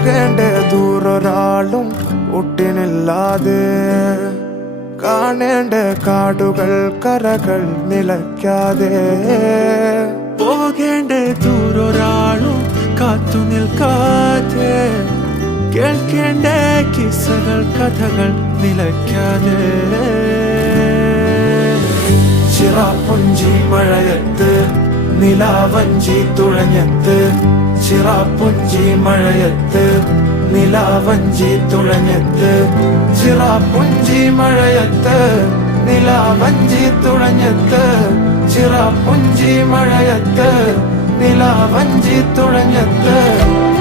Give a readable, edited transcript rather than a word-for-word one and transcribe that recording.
പോകേണ്ട ദൂരൊരാളും ഒട്ടിനില്ലാതെ കാണേണ്ട കാടുകൾ കരകൾ നിലയ്ക്കാതെ പോകേണ്ട ദൂരൊരാളും കാത്തു നിൽക്കാതെ കേൾക്കേണ്ട കിസ്സകൾ കഥകൾ നിലയ്ക്കാതെ ചിറാപ്പുഞ്ചി മഴയത്ത് നിലാവഞ്ചി തുഴഞ്ഞത്ത് ചിറാപ്പുഞ്ചി മഴയത്ത് നിലാവഞ്ചി തുഴഞ്ഞത്ത് ചിറാപ്പുഞ്ചി മഴയത്ത് നിലാവഞ്ചി തുഴഞ്ഞത്ത് ചിറാപ്പുഞ്ചി മഴയത്ത് നിലാവഞ്ചി തുഴഞ്ഞത്ത്